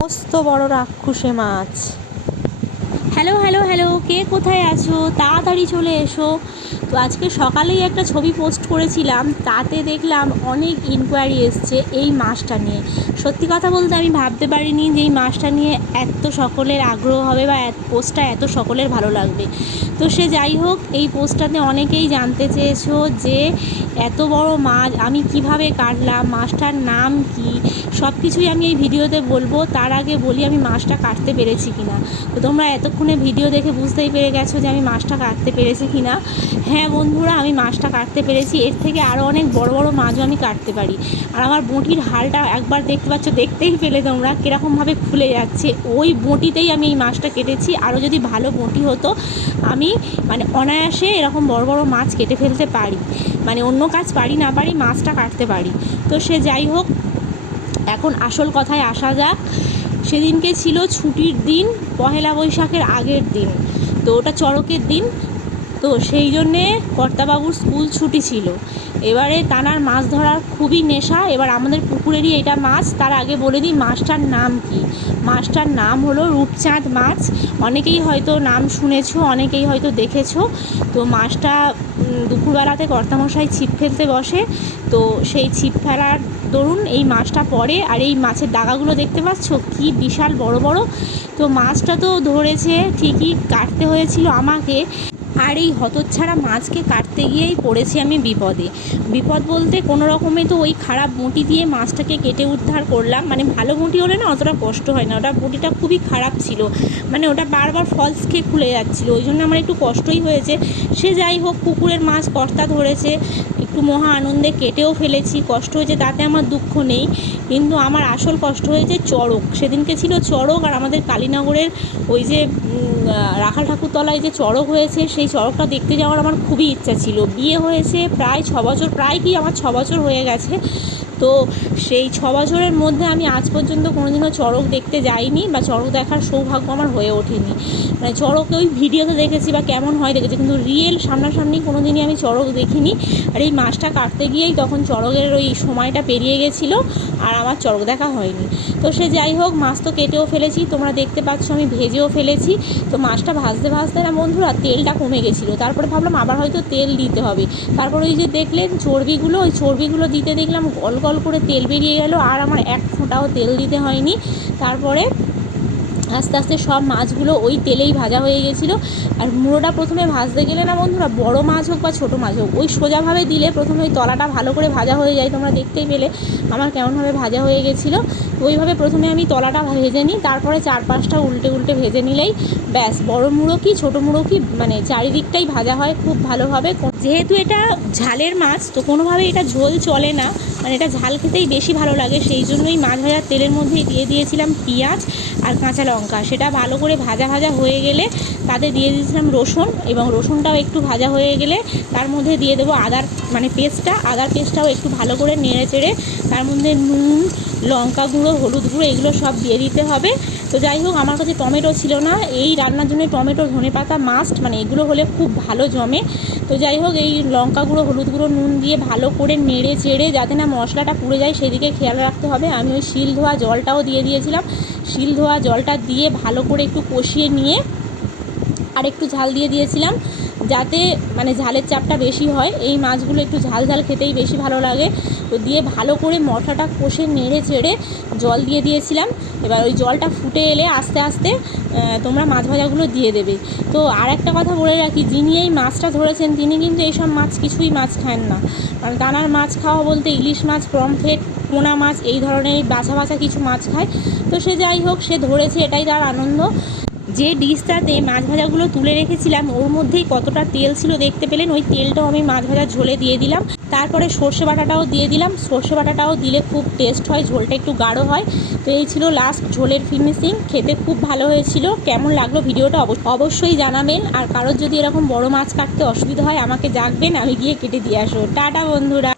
মস্ত বড় রাক্ষুসে মাছ। Hello hello hello, কে কোথায় আছো? তাড়াতাড়ি চলে এসো। তো আজকে সকালেই একটা ছবি পোস্ট করেছিলাম, তাতে দেখলাম অনেক ইনকোয়ারি এসছে এই মাছটা নিয়ে। সত্যি কথা বলতে আমি ভাবতে পারিনি যে এই মাছটা নিয়ে এত সকলের আগ্রহ হবে বা পোস্টটা এত সকলের ভালো লাগবে। তো সে যাই হোক, এই পোস্টটাতে অনেকেই জানতে চেয়েছো যে এত বড় মাছ আমি কিভাবে কাটলাম, মাছটার নাম কি, সব কিছুই আমি এই ভিডিওতে বলবো। তার আগে বলি আমি মাছটা কাটতে পেরেছি কিনা। তো তোমরা এতক্ষণে ভিডিও দেখে বুঝতেই পেরে গেছো যে আমি মাছটা কাটতে পেরেছি কিনা। হ্যাঁ বন্ধুরা, আমি মাছটা কাটতে পেরেছি। এর থেকে আরও অনেক বড় বড় মাছও আমি কাটতে পারি। আর আমার বঁটির হালটা একবার দেখতে পাচ্ছ, দেখতেই পেলে তোমরা কীরকমভাবে খুলে যাচ্ছে। ওই বঁটিতেই আমি এই মাছটা কেটেছি। আরও যদি ভালো বঁটি হতো আমি অনায়াসে এরকম বড় বড় মাছ কেটে ফেলতে পারি। অন্য কাজ পারি না পারি, মাছটা কাটতে পারি। তো সে যাই হোক, এখন আসল কথায় আসা যাক। সেদিনকে ছিল ছুটির দিন, পহেলা বৈশাখের আগের দিন। তো ওটা চড়কের দিন। তো সেই জন্যে কর্তাবাবুর স্কুল ছুটি ছিল। এবারে তানার মাছ ধরার খুবই নেশা। এবার আমাদের পুকুরেরই এটা মাছ। তার আগে বলে দিই মাছটার নাম কি। মাছটার নাম হলো রূপচাঁদ মাছ। অনেকেই হয়তো নাম শুনেছো, অনেকেই হয়তো দেখেছো। তো মাছটা দুপুরবেলাতে কর্তামশাই ছিপ ফেলতে বসে। তো সেই ছিপ ফেলার দরুন এই মাছটা পড়ে। আর এই মাছের দাগাগুলো দেখতে পাচ্ছ কি বিশাল বড় বড়। তো মাছটা তো ধরেছে ঠিকই, কাটতে হয়েছিল আমাকে। আর এই হতচ্ছাড়া মাছকে কাটতে গিয়েই পড়েছি আমি বিপদে। বিপদ বলতে কোনো রকমে তো ওই খারাপ বঁটি দিয়ে মাছটাকে কেটে উদ্ধার করলাম। ভালো বঁটি হলে না অতটা কষ্ট হয় না। ওটা বঁটিটা খুবই খারাপ ছিল, ওটা বারবার ফলস খেয়ে খুলে যাচ্ছিলো। ওই জন্য আমার একটু কষ্টই হয়েছে। সে যাই হোক, পুকুরের মাছ কর্তা ধরেছে, একটু মহা আনন্দে কেটেও ফেলেছি। কষ্ট হয়েছে তাতে আমার দুঃখ নেই, কিন্তু আমার আসল কষ্ট হয়েছে চড়ক। সেদিনকে ছিল চড়ক। আর আমাদের কালীনগরের ওই যে রাখাল ঠাকুরতলায় যে চড়ক হয়েছে, সেই চড়কটা দেখতে যাওয়ার আমার খুবই ইচ্ছা ছিল। বিয়ে হয়েছে প্রায় 6 বছর, প্রায় কি আমার 6 বছর হয়ে গেছে। তো সেই 6 বছরের মধ্যে আমি আজ পর্যন্ত কোনোদিনও চড়ক দেখতে যাইনি, বা চড়ক দেখার সৌভাগ্য আমার হয়ে ওঠেনি। চড়ক ওই ভিডিওতে দেখেছি বা কেমন হয় দেখেছি, কিন্তু রিয়েল সামনাসামনি কোনো দিনই আমি চড়ক দেখিনি। আর এই মাছটা কাটতে গিয়েই তখন চড়কের ওই সময়টা পেরিয়ে গেছিলো, আর আমার চড়ক দেখা হয়নি। তো সে যাই হোক, মাছ তো কেটেও ফেলেছি, তোমরা দেখতে পাচ্ছ আমি ভেজেও ফেলেছি। তো মাছটা ভাজতে ভাজতে না বন্ধুরা তেলটা কমে গেছিলো। তারপরে ভাবলাম আবার হয়তো তেল দিতে হবে। তারপর ওই যে দেখলেন চর্বিগুলো, ওই চর্বিগুলো দিতে দেখলাম গল গল করে তেল বেরিয়ে গেল, আর আমার এক ফোঁটাও তেল দিতে হয়নি। তারপরে আস্তে আস্তে সব মাছগুলো ওই তেলেই ভাজা হয়ে গেছিলো। আর মুড়োটা প্রথমে ভাজতে গেলে না বন্ধুরা, বড় মাছ হোক বা ছোটো মাছ হোক, ওই সোজাভাবে দিলে প্রথমে ওই তলাটা ভালো করে ভাজা হয়ে যায়। তোমরা দেখতেই পেলে আমার কেমনভাবে ভাজা হয়ে গেছিলো। তো ওইভাবে প্রথমে আমি তলাটা ভেজে নিই, তারপরে 4-5টা উল্টে উল্টে ভেজে নিলেই ব্যাস, বড় মুড়ো কি ছোটো মুড়ো কি চারিদিকটাই ভাজা হয় খুব ভালোভাবে। যেহেতু এটা ঝালের মাছ, তো কোনোভাবে এটা ঝোল চলে না, এটা ঝাল খেতেই বেশি ভালো লাগে। সেই জন্যই মাছ ভাজার তেলের মধ্যেই দিয়ে দিয়েছিলাম পেঁয়াজ আর কাঁচা লঙ্কা। সেটা ভালো করে ভাজা ভাজা হয়ে গেলে তাতে দিয়ে দিয়েছিলাম রসুন, এবং রসুনটাও একটু ভাজা হয়ে গেলে তার মধ্যে দিয়ে দেবো আদার পেস্টটা। আদার পেস্টটাও একটু ভালো করে নেড়ে চেড়ে তার মধ্যে নুন, লঙ্কা গুঁড়ো, হলুদ গুঁড়ো এগুলো সব দিয়ে দিতে হবে। তো যাই হোক, আমার কাছে টমেটো ছিল না। এই রান্নার জন্য টমেটো, ধনেপাতা মাস্ট, এগুলো হলে খুব ভালো জমে। তো যাই হোক, এই লঙ্কা গুঁড়ো, হলুদ গুঁড়ো, নুন দিয়ে ভালো করে নেড়ে চেড়ে যাতে না মশলাটা পুড়ে যায় সেদিকে খেয়াল রাখতে হবে। আমি ওই শিল ধোয়া জলটাও দিয়ে দিয়েছিলাম। শিল ধোয়া জলটা দিয়ে ভালো করে একটু কষিয়ে নিয়ে আর একটু ঝাল দিয়ে দিয়েছিলাম, যাতে ঝালের চাপটা বেশি হয়। এই মাছগুলো একটু ঝাল ঝাল খেতেই বেশি ভালো লাগে। তো দিয়ে ভালো করে মশলাটা কষে নেড়ে চেড়ে জল দিয়ে দিয়েছিলাম। এবার ওই জলটা ফুটে এলে আস্তে আস্তে তোমরা মাছ ভাজাগুলো দিয়ে দেবে। তো আর একটা কথা বলে রাখি, যিনি এই মাছটা ধরেছেন তিনি কিন্তু এইসব কিছুই মাছ খান না। দানার মাছ খাওয়া বলতে ইলিশ মাছ, পমফ্রেট, পোনা মাছ, এই ধরনের বাছা বাছা কিছু মাছ খায়। তো সে যাই হোক, সে ধরেছে, এটাই তার আনন্দ। যে ডিশটাতে মাছ ভাজাগুলো তুলে রেখেছিলাম ওর মধ্যেই কতটা তেল ছিল দেখতে পেলেন। ওই তেলটাও আমি মাছ ভাজার ঝোলে দিয়ে দিলাম। তারপরে সর্ষে বাটাটাও দিয়ে দিলাম। সর্ষে বাটাটাও দিলে খুব টেস্ট হয়, ঝোলটা একটু গাঢ় হয়। তো এই ছিল লাস্ট ঝোলের ফিনিশিং। খেতে খুব ভালো হয়েছিল। কেমন লাগলো ভিডিওটা অবশ্যই জানাবেন। আর কারোর যদি এরকম বড় মাছ কাটতে অসুবিধা হয় আমাকে ডাকবেন, আমি গিয়ে কেটে দিয়ে আসবো। টাটা বন্ধুরা।